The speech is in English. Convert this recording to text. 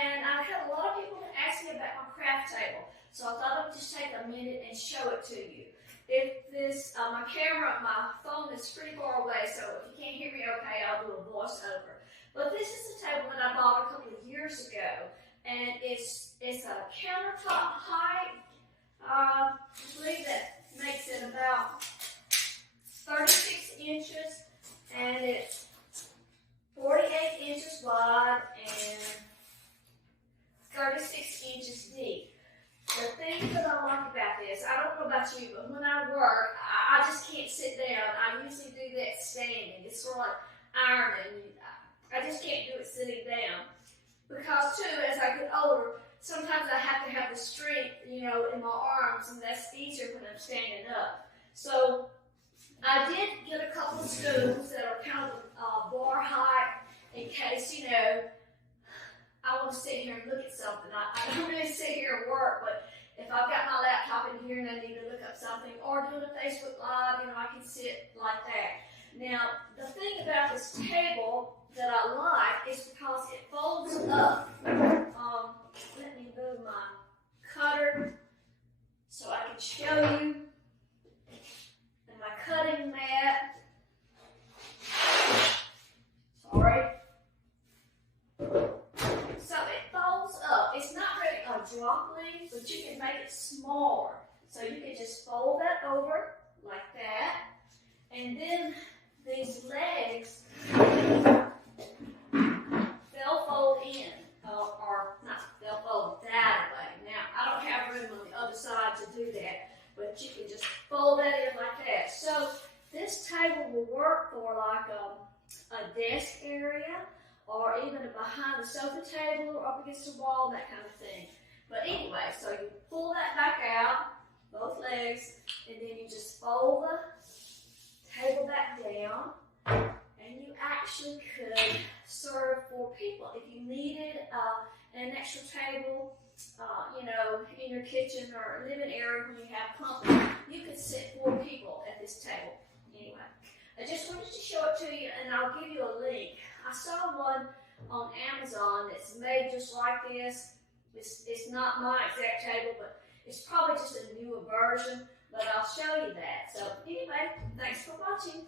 And I've had a lot of people ask me about my craft table, so I thought I'd just take a minute and show it to you. If this, my phone is pretty far away, so if you can't hear me okay, I'll do a voiceover. But this is a table that I bought a couple of years ago, and it's a countertop height. I believe that makes it about 36 inches, and it's 48 inches wide and 36 inches deep. The thing that I like about this, I don't know about you, but when I work, I just can't sit down. I usually do that standing. It's sort of like ironing. I just can't do it sitting down. Because too, as I get older, sometimes I have to have the strength, in my arms, and that's easier when I'm standing up. So I did get a couple of stools that are kind of bar height in case, I want to sit here and look at something. I don't really sit here and work, but if I've got my laptop in here and I need to look up something or doing a Facebook Live, I can sit like that. Now, the thing about this table that I like is because it folds up. Let me move my cutter so I can show you. And my cutting mat. Sorry. So it folds up. It's not really a drop leaf, but you can make it smaller. So you can just fold that over like that. And then these legs, they'll fold in, or not, they'll fold that way. Now, I don't have room on the other side to do that, but you can just fold that in like that. So this table will work for like a desk area, or even behind the sofa table, or up against the wall, that kind of thing. But anyway, so you pull that back out, both legs, and then you just fold the table back down, and you actually could serve 4 people. If you needed an extra table, in your kitchen or living area when you have company, you could sit 4 people at this table. Anyway, I just wanted to show it to you, and I'll give you a link. I saw one on Amazon that's made just like this. It's not my exact table, but it's probably just a newer version, but I'll show you that. So anyway, thanks for watching.